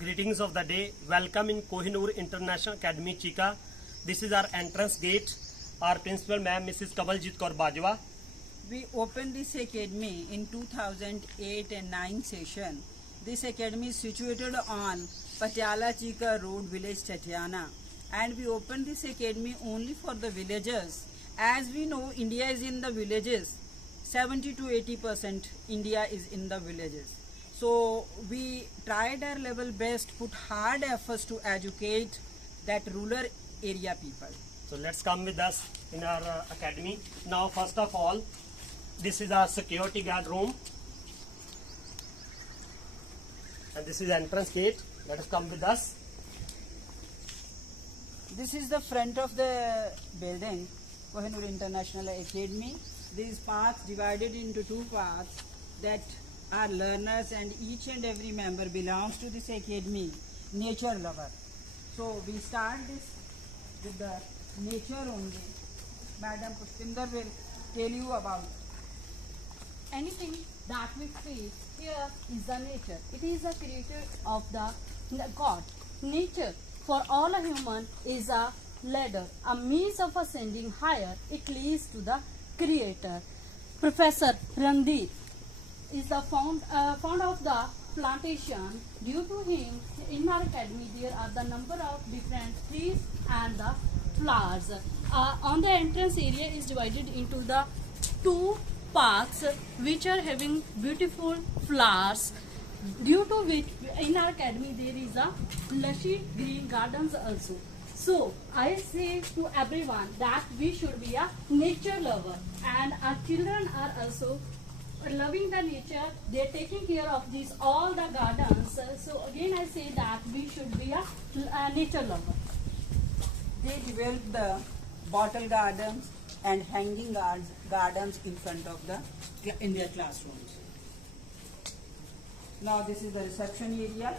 Greetings of the day. Welcome in Kohinoor International Academy, Chika. This is our entrance gate. Our principal, ma'am, Mrs. Kawaljit Kaur Bajwa. We opened this academy in 2008 and 9 session. This academy is situated on Patiala Chika Road, village Tatiana. And we opened this academy only for the villagers. As we know, India is in the villages. 70 to 80% India is in the villages. So we tried our level best, put hard efforts to educate that rural area people. So let's come with us in our academy. Now, first of all, this is our security guard room. And this is entrance gate. Let us come with us. This is the front of the building, Kohinoor International Academy. These paths divided into two paths that are learners, and each and every member belongs to this academy, nature lover. So we start this with the nature only. Madam Pushpinder will tell you about. Anything that we face here is the nature. It is the creator of the God. Nature for all a human is a ladder, a means of ascending higher. It leads to the creator. Professor Randeep is the founder of the plantation. Due to him, in our academy there are the number of different trees and the flowers. On the entrance area is divided into the two paths which are having beautiful flowers, due to which in our academy there is a lushy green gardens also. So I say to everyone that we should be a nature lover, and our children are also loving the nature. They are taking care of these all the gardens. So again I say that we should be a nature lover. They developed the bottle gardens and hanging gardens in front of in their classrooms. Now this is the reception area.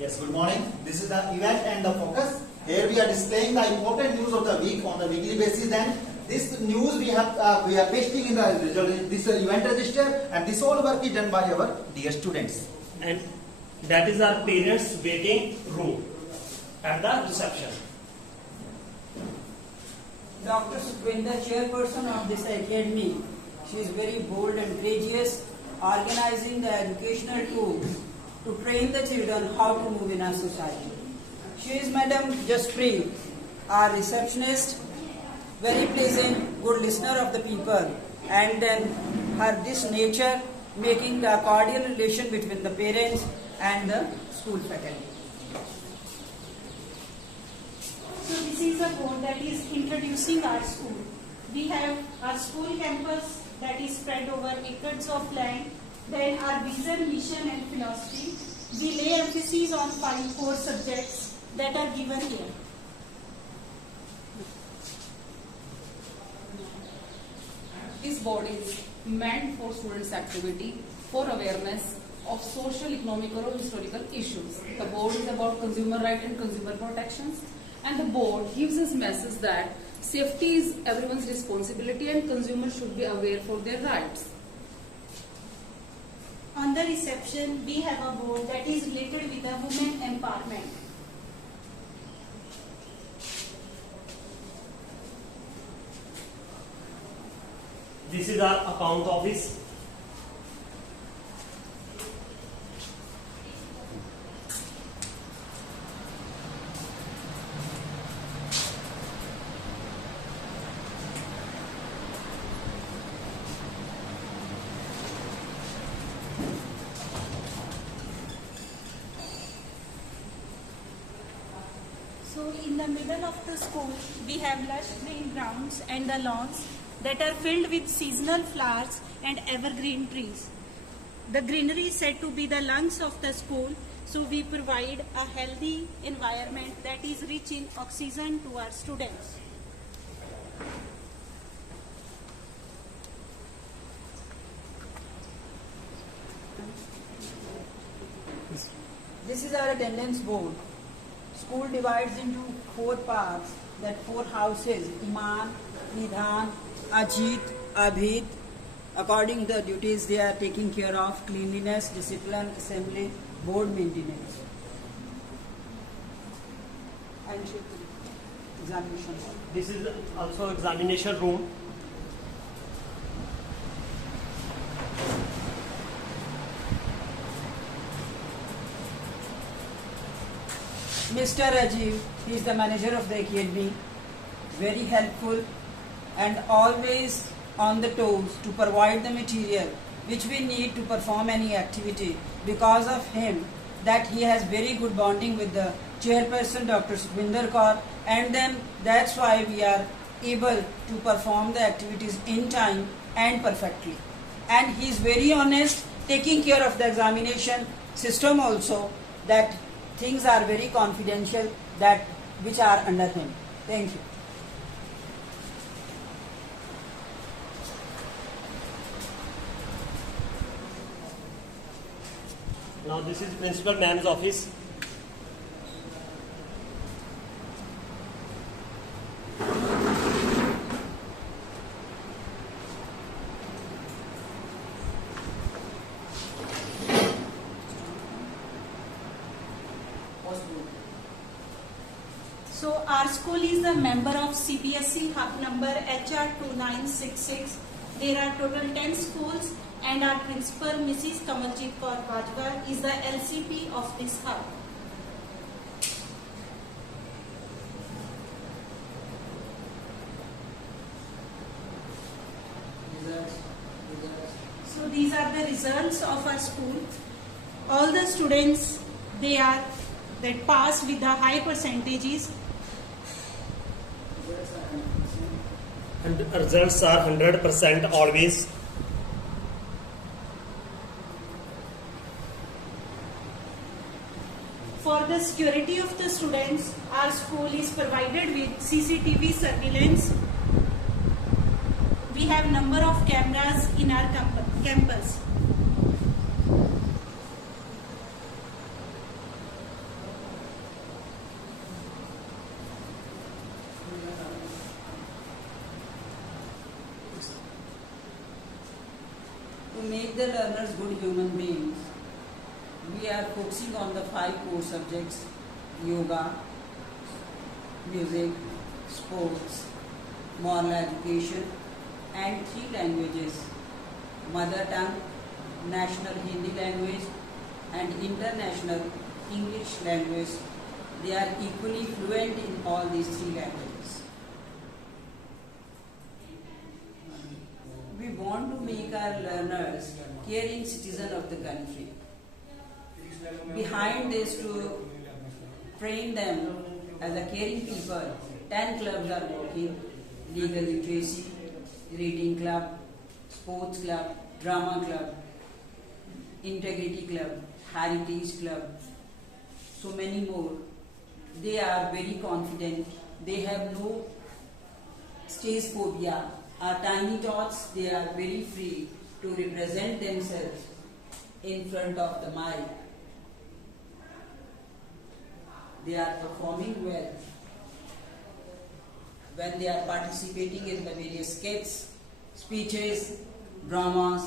Yes, good morning. This is the event and the focus. Here we are displaying the important news of the week on the weekly basis, and this news we are pasting in this event register, and this all work is done by our dear students. And that is our parents' waiting room at the reception. Dr. Sukhwinder, chairperson of this academy, she is very bold and courageous, organizing the educational tools to train the children how to move in our society. She is Madam Jaspreet, our receptionist, very pleasant, good listener of the people, and then her this nature making the cordial relation between the parents and the school faculty. So this is a board that is introducing our school. We have our school campus that is spread over acres of land. Then our vision, mission and philosophy. We lay emphasis on 5 core subjects that are given here. This board is meant for students' activity for awareness of social, economical or historical issues. The board is about consumer right and consumer protections, and the board gives us message that safety is everyone's responsibility and consumers should be aware for their rights. On the reception, we have a board that is related with the women empowerment. This is our account office. So in the middle of the school, we have lush green grounds and the lawns that are filled with seasonal flowers and evergreen trees. The greenery is said to be the lungs of the school, so we provide a healthy environment that is rich in oxygen to our students. This is our attendance board. School divides into 4 parts. that 4 houses, Iman, Nidhan, Ajit, Abhit, according to the duties they are taking care of: cleanliness, discipline, assembly, board maintenance. And examination hall. This is also examination room. Mr. Rajiv, he is the manager of the academy, very helpful and always on the toes to provide the material which we need to perform any activity. Because of him, that he has very good bonding with the chairperson, Dr. Sukhvinder Kaur, and then that's why we are able to perform the activities in time and perfectly. And he is very honest, taking care of the examination system also, that things are very confidential that which are under him. Thank you. Now this is principal ma'am's office. So our school is a member of CBSE hub number HR2966. There are total 10 schools, and our principal, Mrs. Kamaljeet Kaur Bajwa, is the LCP of this hub. So these are the results of our school. All the students, that pass with the high percentages. And results are 100% always. For the security of the students, our school is provided with CCTV surveillance. We have number of cameras in our campus. To make the learners good human beings, we are focusing on the 5 core subjects: yoga, music, sports, moral education, and 3 languages: mother tongue, national Hindi language, and international English language. They are equally fluent in all these 3 languages. We want to make our learners caring citizens of the country. Behind this, to train them as a caring people, 10 clubs are working: legal literacy, reading club, sports club, drama club, integrity club, heritage club, so many more. They are very confident. They have no stage phobia. Our tiny tots, they are very free to represent themselves in front of the mic. They are performing well. When they are participating in the various skits, speeches, dramas,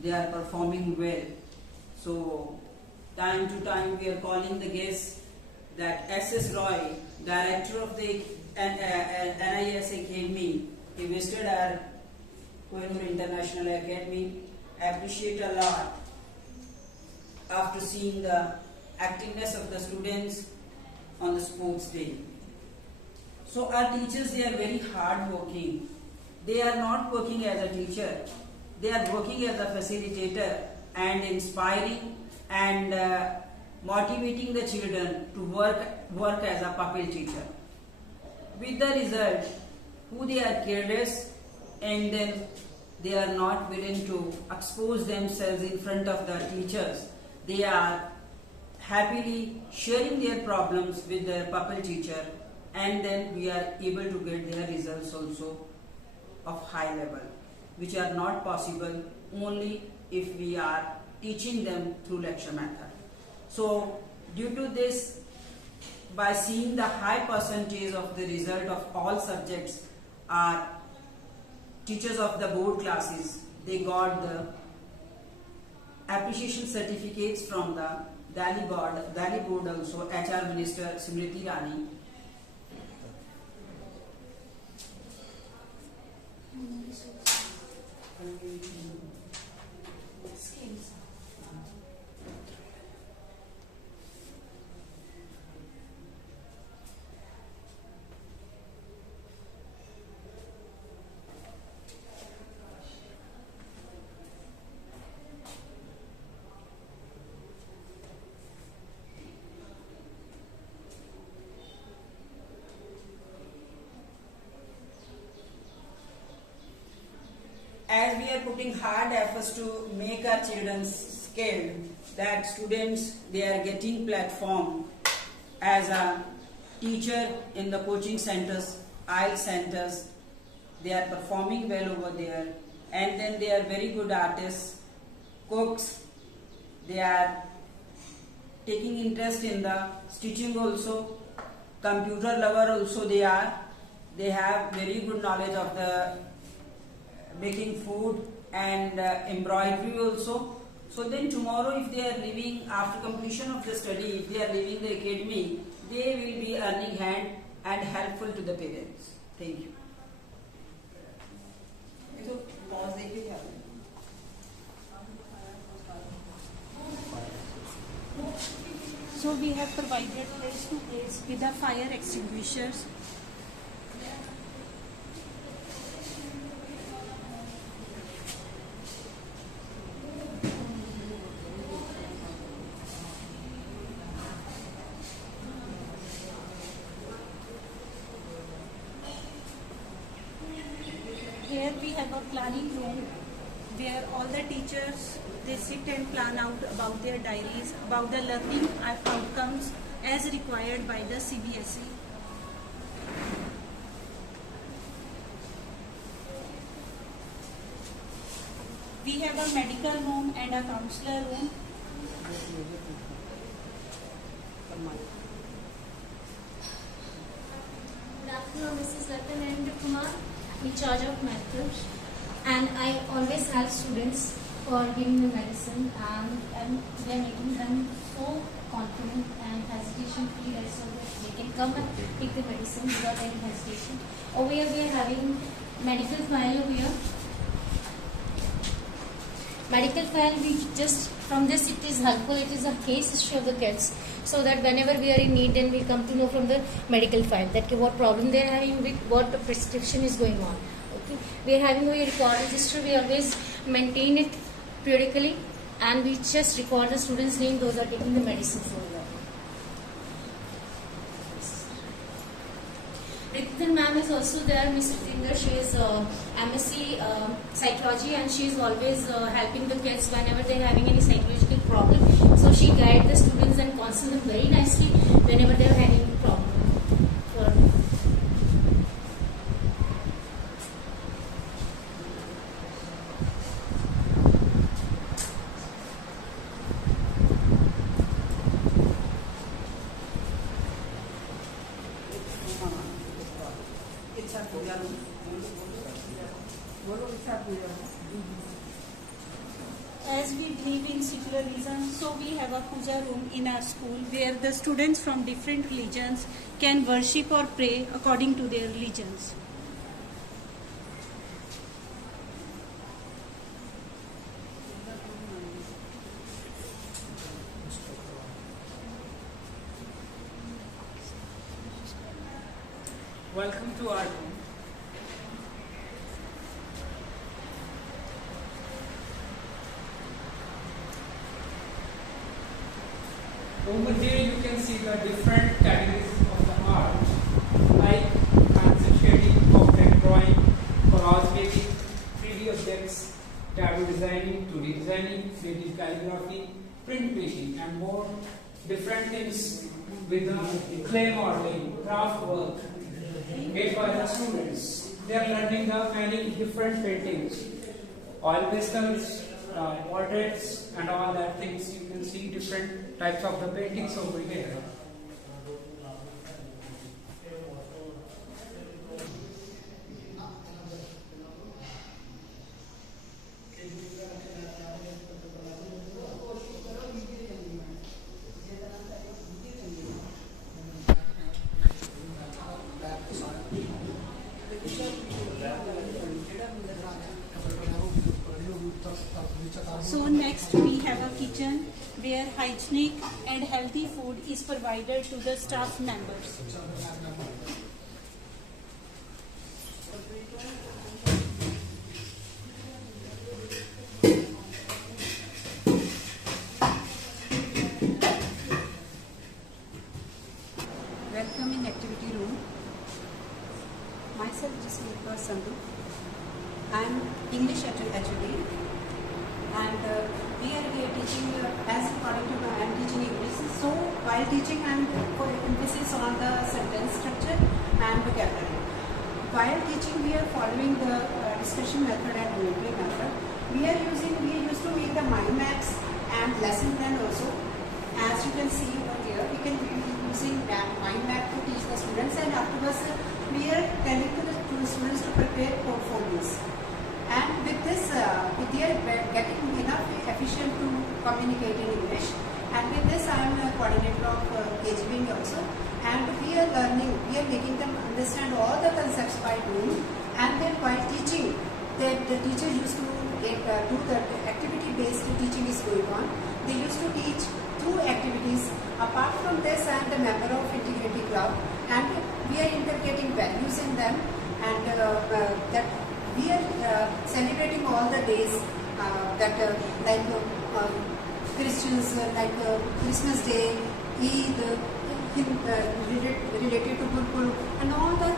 they are performing well. So, time to time we are calling the guests that S.S. Roy, director of the NIS Academy, he visited our Kohinoor International Academy. Appreciate a lot after seeing the activeness of the students on the sports day. So our teachers, they are very hard working. They are not working as a teacher. They are working as a facilitator and inspiring and motivating the children to work as a puppet teacher. With the result, who they are careless, and then they are not willing to expose themselves in front of the teachers. They are happily sharing their problems with their puppet teacher, and then we are able to get their results also of high level, which are not possible only if we are teaching them through lecture method. So due to this by seeing the high percentage of the result of all subjects are teachers of the board classes. They got the appreciation certificates from the Delhi board also, HR Minister Smriti Irani. As we are putting hard efforts to make our children skilled, that students, they are getting platform as a teacher in the coaching centers, IELTS centers. They are performing well over there, and then they are very good artists, cooks. They are taking interest in the stitching also, computer lover also they are. They have very good knowledge of the making food and embroidery also. So then tomorrow, if they are leaving after completion of the study, if they are leaving the academy, they will be earning hand and helpful to the parents. Thank you. So, pause देखिए क्या है? So we have provided place to place with the fire extinguishers. Here we have a planning room where all the teachers, they sit and plan out about their diaries, about the learning outcomes as required by the CBSE. We have a medical room and a counselor room. Good afternoon, Mrs. Latanendra Kumar, in charge of methods, and I always help students for giving the medicine, and we are making them so confident and hesitation free that so that they can come and take the medicine without any hesitation. Over here we are having medical file over here. Medical file, we just from this it is helpful. It is a case history of the kids, so that whenever we are in need, then we come to know from the medical file that what problem they are having, with what the prescription is going on. Okay, we are having a record register. We always maintain it periodically, and we just record the students' name. Those are taking the medicine for that. Ritin ma'am is also there. Miss Ritinder, she is MSc psychology, and she is always helping the kids whenever they are having any psychological problem. So she guides the students and counsels them very nicely whenever they are having problem. As we believe in secularism, so we have a puja room in our school where the students from different religions can worship or pray according to their religions. Welcome to our room. Over here you can see the different categories of the art, like pencil shading, portrait drawing, collage making, 3D objects, tableau designing, 2D designing, creative calligraphy, print making, and more different things with the clay modeling, craft work made by the students. They are learning the many different paintings, oil pastels, portraits, and all that things. You can see different types of the paintings over here. So next we have a kitchen where hygienic and healthy food is provided to the staff members. Welcoming activity room. Myself Jasmeet Sandhu. I am English HOD, and here we are teaching as according to I am teaching English. So while teaching I am putting emphasis on the sentence structure and vocabulary. While teaching we are following the discussion method and role-play method. We used to make the mind maps and lesson plan also. As you can see over here, we can be using mind map to teach the students, and afterwards we are telling to the students to prepare performance. And with this, they are getting enough efficient to communicate in English. And with this, I am a coordinator of KGB also. And we are learning, we are making them understand all the concepts by doing. And then while teaching, the teacher used to do the activity-based teaching is going on. They used to teach 2 activities. Apart from this, I am the member of Integrity Club, and we are integrating values in them, and that we are celebrating all the days like Christians, like Christmas Day, Eid, related to Gurukul, and all the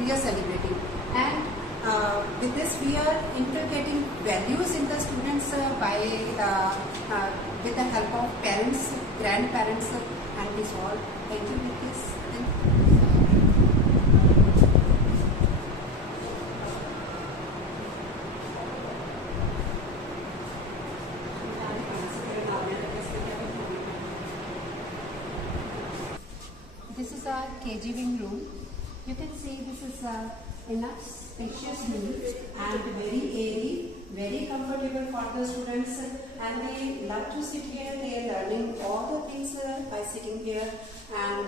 we are celebrating. And with this, we are integrating values in the students by with the help of parents, grandparents, and this all. Thank you, Nikis. This is our KG wing room. You can see this is enough spacious room and very airy, very comfortable for the students, and they love to sit here. They are learning all the things by sitting here, and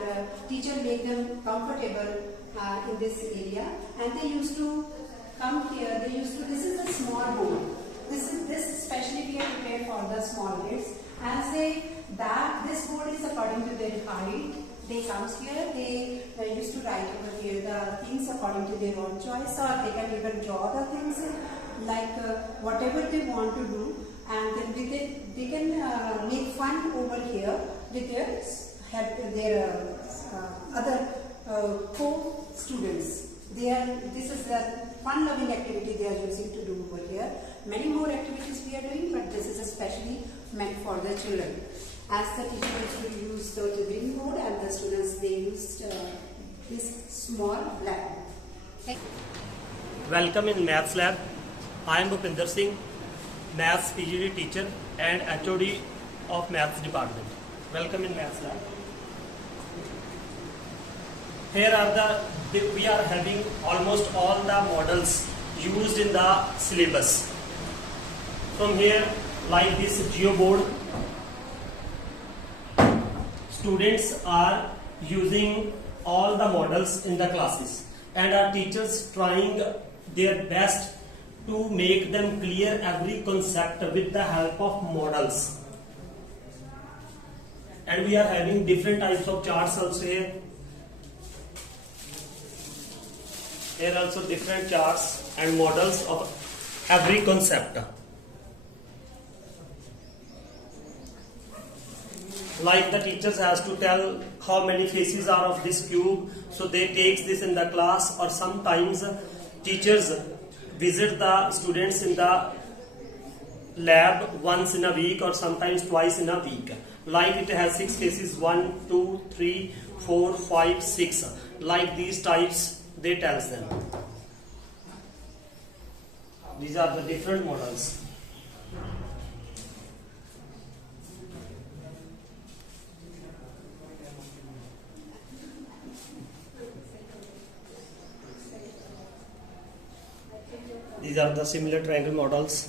teacher make them comfortable in this area. And they used to come here. This is a small room. This especially we are prepared for the small kids. As this board is according to their height. They comes here, they used to write over here the things according to their own choice, or they can even draw the things like whatever they want to do, and then with it, they can make fun over here with their help, their other co-students. This is the fun-loving activity they are using to do over here. Many more activities we are doing, but this is especially meant for the children. As the teachers use the green board, and the students they used this small blackboard. Welcome in Maths Lab. I am Bhupinder Singh, Maths PGD teacher and HOD of Maths Department. Welcome in Maths Lab. Here we are having almost all the models used in the syllabus. From here, like this geoboard, students are using all the models in the classes, and our teachers trying their best to make them clear every concept with the help of models. And we are having different types of charts also here. Here also different charts and models of every concept. Like the teachers has to tell how many faces are of this cube, so they takes this in the class, or sometimes teachers visit the students in the lab once in a week, or sometimes twice in a week. Like it has 6 faces, 1, 2, 3, 4, 5, 6. Like these types they tells them. These are the different models. These are the similar triangle models.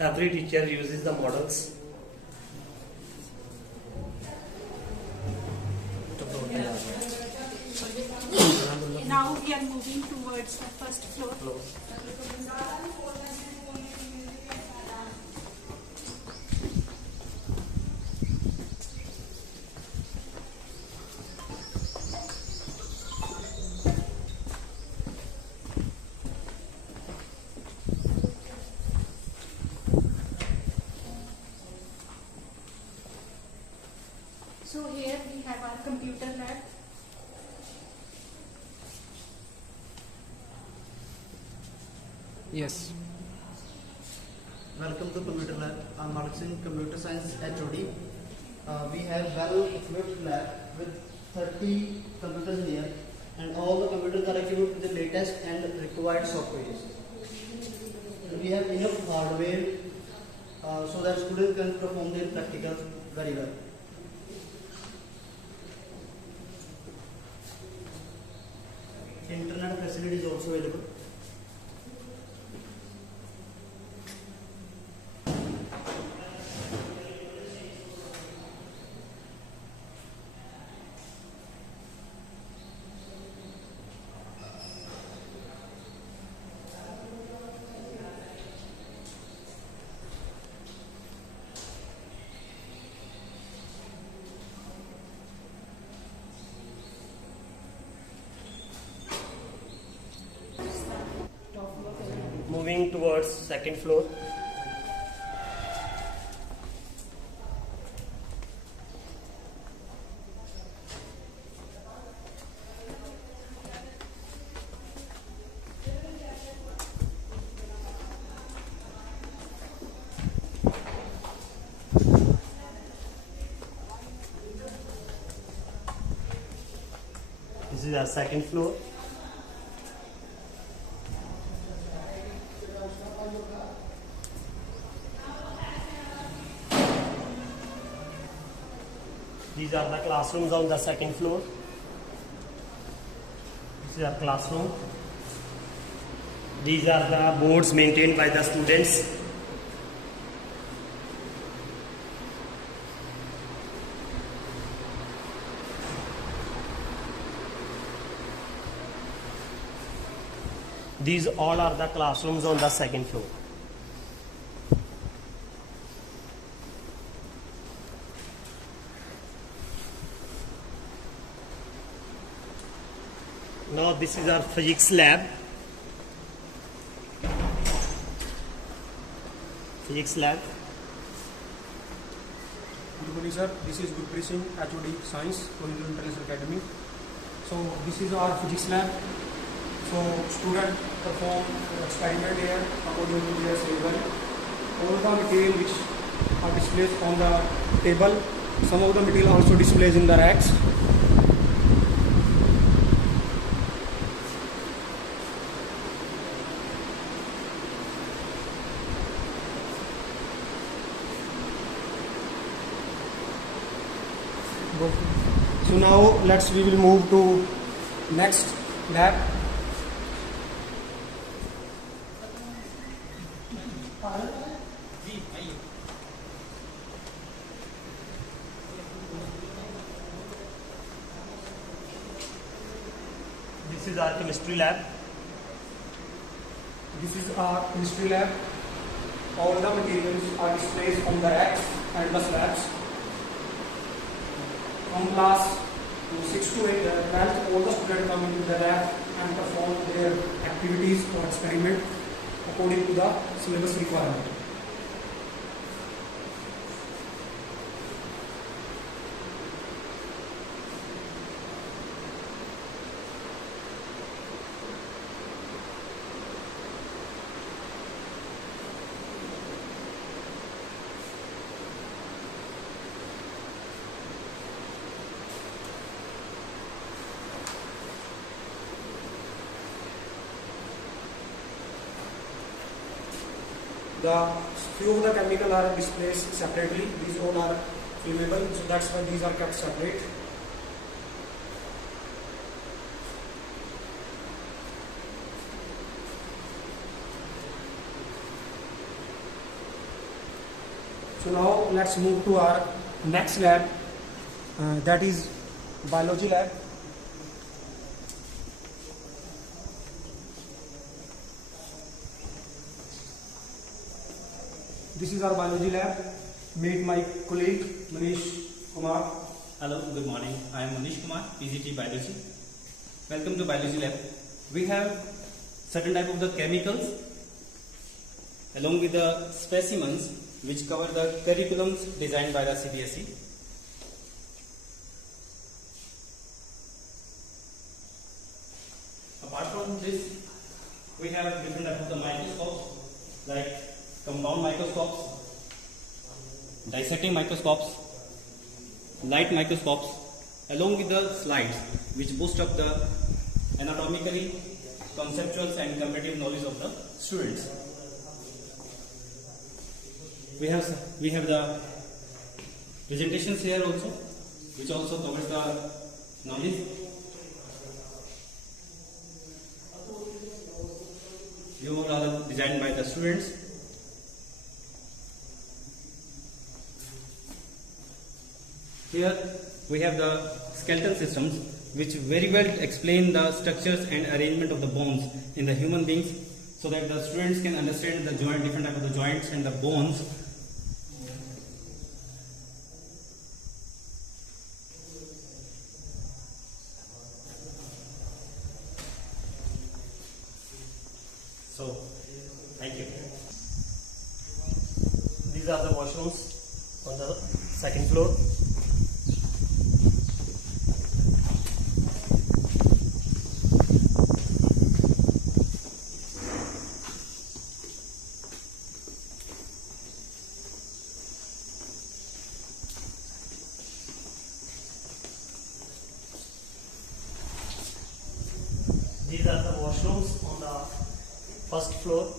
Every teacher uses the models. Now now we are moving towards the first floor. So here we have our computer lab. Yes. Welcome to Computer Lab. I'm Malik Singh, Computer Science HOD. We have well-equipped lab with 30 computers here, and all the computers are equipped with the latest and required software. We have enough hardware so that students can perform their practicals very well. Internet facility is also available. Moving towards second floor. This is our second floor. These are the classrooms on the second floor. This is our classroom. These are the boards maintained by the students. These all are the classrooms on the second floor. Now this is our physics lab. Physics lab. Good morning, sir. This is Gurpreet Singh, HOD Science, Rohingya International Academy. So this is our physics lab. So students perform experiment here according to their syllabus. All the material which are displayed on the table. Some of the material also displays in the racks. So now we will move to next lab. This is our chemistry lab. This is our chemistry lab. All the materials are displayed on the racks and the slabs. From class 6 to 12th, all the students come into the lab and perform their activities or experiment according to the syllabus requirement. The few of the chemical are displayed separately. These all are flammable, so that's why these are kept separate. So now let's move to our next lab, that is biology lab. This is our biology lab. Meet my colleague Manish Kumar. Hello, good morning. I am Manish Kumar, PGT Biology. Welcome to Biology Lab. We have certain type of the chemicals along with the specimens which cover the curriculums designed by the CBSE. Apart from this, we have different type of the microscopes like compound microscopes, dissecting microscopes, light microscopes, along with the slides which boost up the anatomically, conceptual and comparative knowledge of the students. We have the presentations here also, which also covers the knowledge. You all are designed by the students. Here we have the skeletal systems which very well explain the structures and arrangement of the bones in the human beings, so that the students can understand the joint, different type of the joints and the bones. So, thank you. These are the washrooms on the second floor. These are the washrooms on the first floor.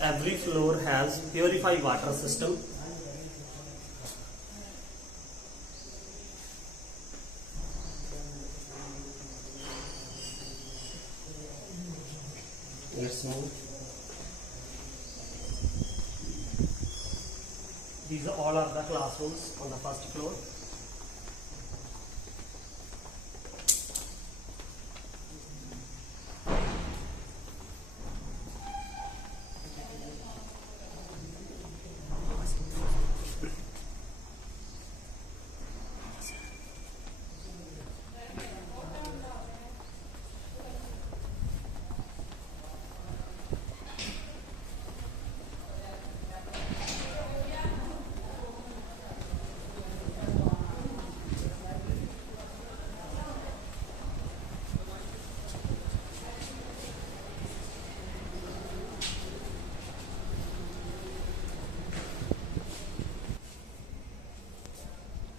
Every floor has purified water system. Let's move. These all are the classrooms on the first floor.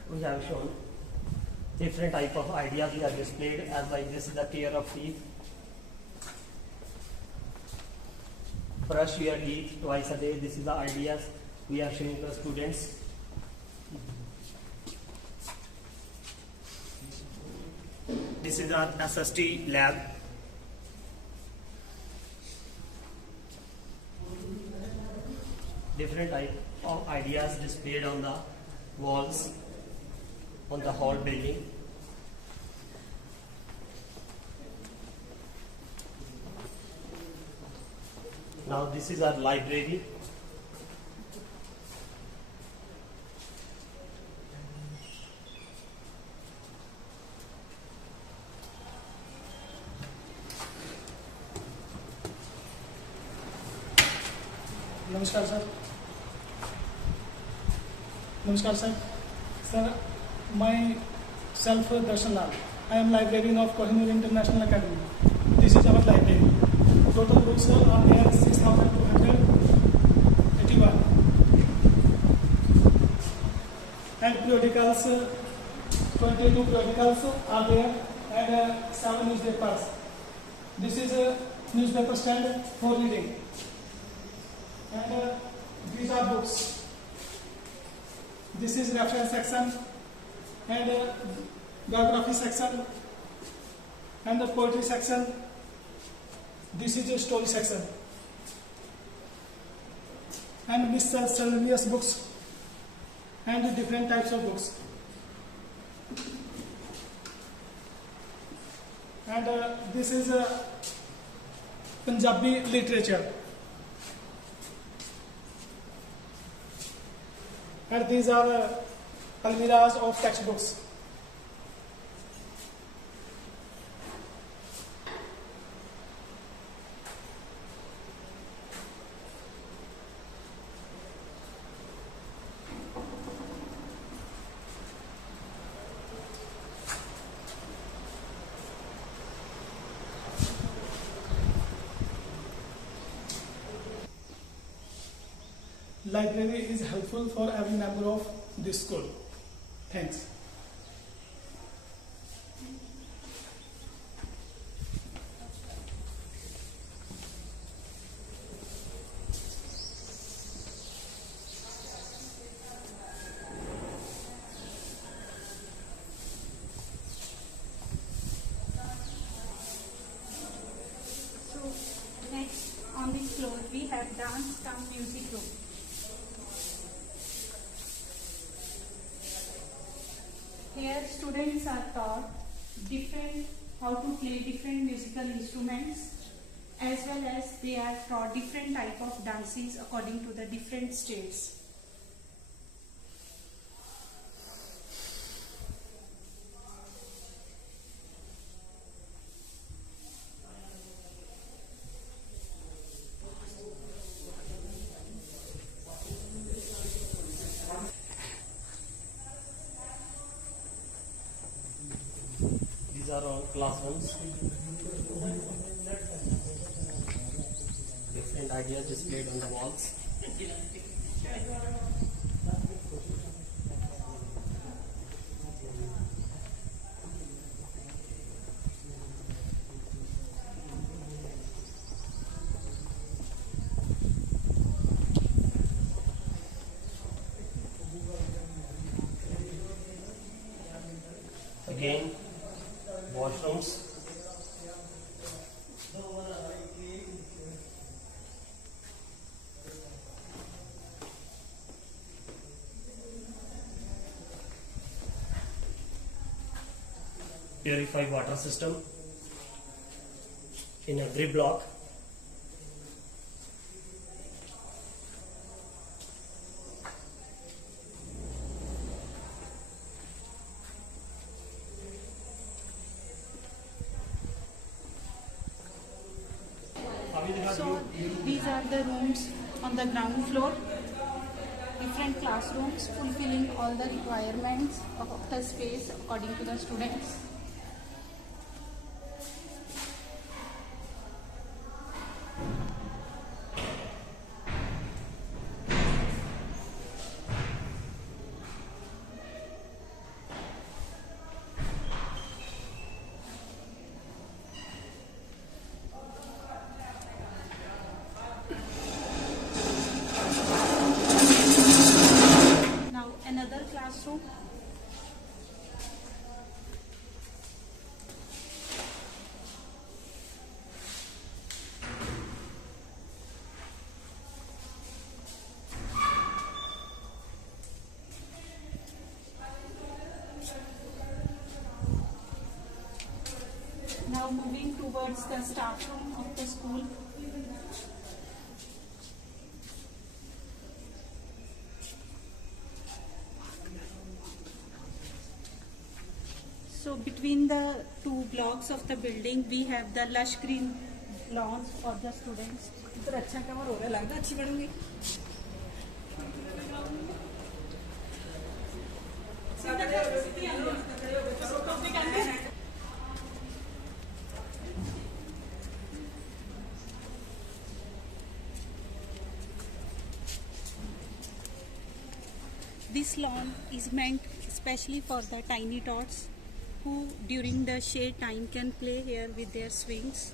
We have shown different type of ideas we have displayed, as like this is the care of teeth. Brush your teeth twice a day. This is the ideas we are showing to the students. This is our SST lab. Different type of ideas displayed on the walls on the hall building. Now this is our library. नमस्कार sir. नमस्कार sir. Sir, myself Darshan Lal. I am librarian of Kohinoor International Academy. This is our library. Total books are there 6,281. And periodicals, 22 periodicals are there, and 7 newspapers. This is a newspaper stand for reading. And these are books. This is reference section, and biography section, and the poetry section. This is a story section, and miscellaneous books and different types of books. And this is Punjabi literature. And these are almiras of textbooks. Library is helpful for every member of this school. Thanks. So next on this floor we have dance cum music room. Here students are taught how to play different musical instruments, as well as they are taught different type of dances according to the different states. These are all classrooms. Different ideas displayed on the walls. Again, washrooms. Purified water system in every block. So these are the rooms on the ground floor. Different classrooms fulfilling all the requirements of the space according to the students. Now another classroom. Now moving towards the staff room of the school. So between the two blocks of the building, we have the lush green lawns for the students. इधर अच्छा cover हो रहा है, लगता है अच्छी पढ़ूंगी. This lawn is meant especially for the tiny tots who during the shade time can play here with their swings.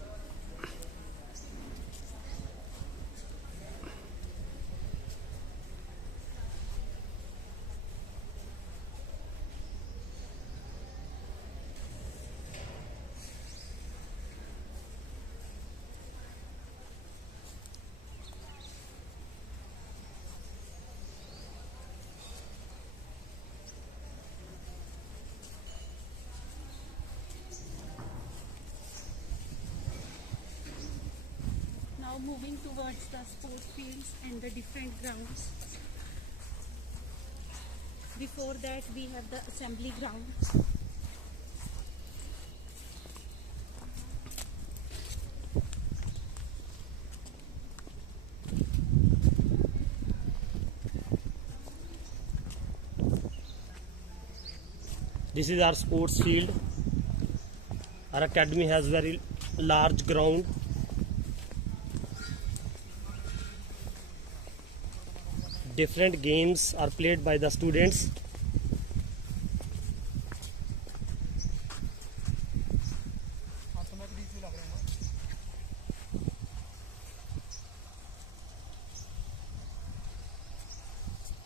moving towards the sports fields and the different grounds. Before that, we have the assembly grounds. This is our sports field. Our academy has very large ground. Different games are played by the students.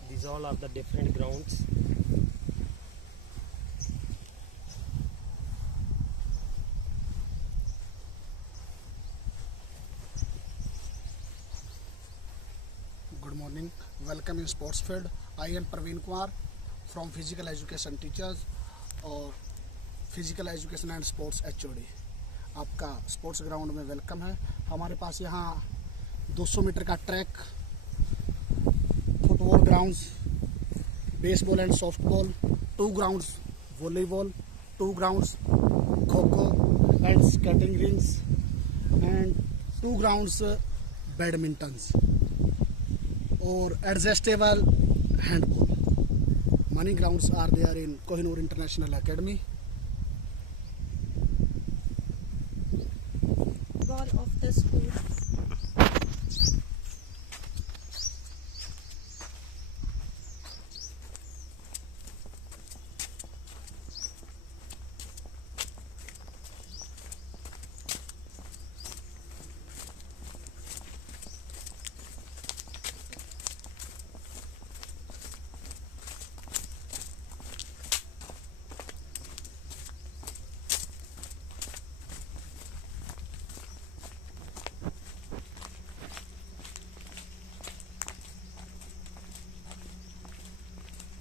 These all are the different grounds. Good morning. Welcome in sports field. I am Praveen Kumar from physical education teachers और physical education and sports HOD. आपका sports ground में welcome है. हमारे पास यहाँ 200 metre का track, football grounds, baseball and softball, 2 grounds volleyball, 2 grounds kho kho and skating rings and 2 grounds badmintons or adjustable handball. Many grounds are there in Kohinoor International Academy. Wall of the school.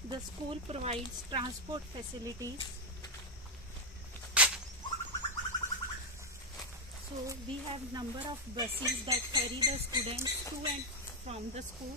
The school provides transport facilities. So we have number of buses that carry the students to and from the school.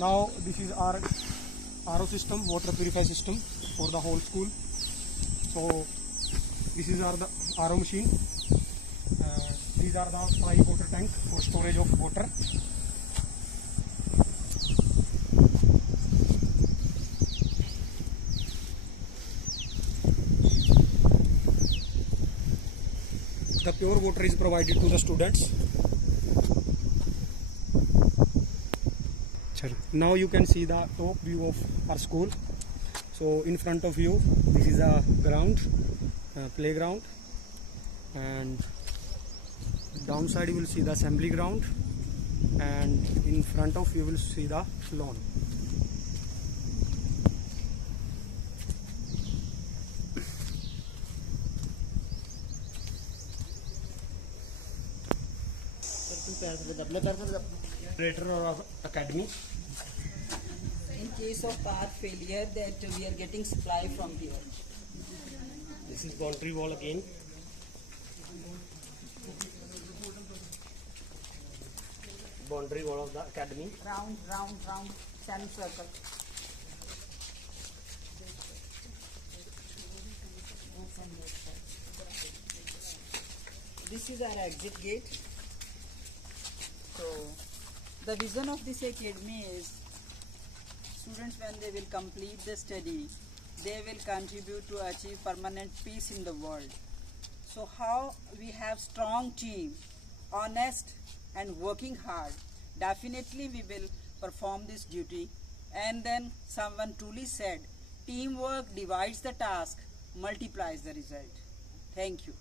Now this is our RO system, water purifier system for the whole school. So this is our the RO machine. These are the 5 water tank for storage of water. The pure water is provided to the students. Now you can see the top view of our school. So in front of you, this is a ground, playground, and downside you will see the assembly ground, and in front of you will see the lawn. Operator or academy. In case of car failure, that we are getting supply from here. This is boundary wall again. boundary wall of the academy. Round, semicircle. This is our exit gate. So, the vision of this academy is students, when they will complete the study, they will contribute to achieve permanent peace in the world. So how we have strong team, honest and working hard, definitely we will perform this duty. And then someone truly said, teamwork divides the task, multiplies the result. Thank you.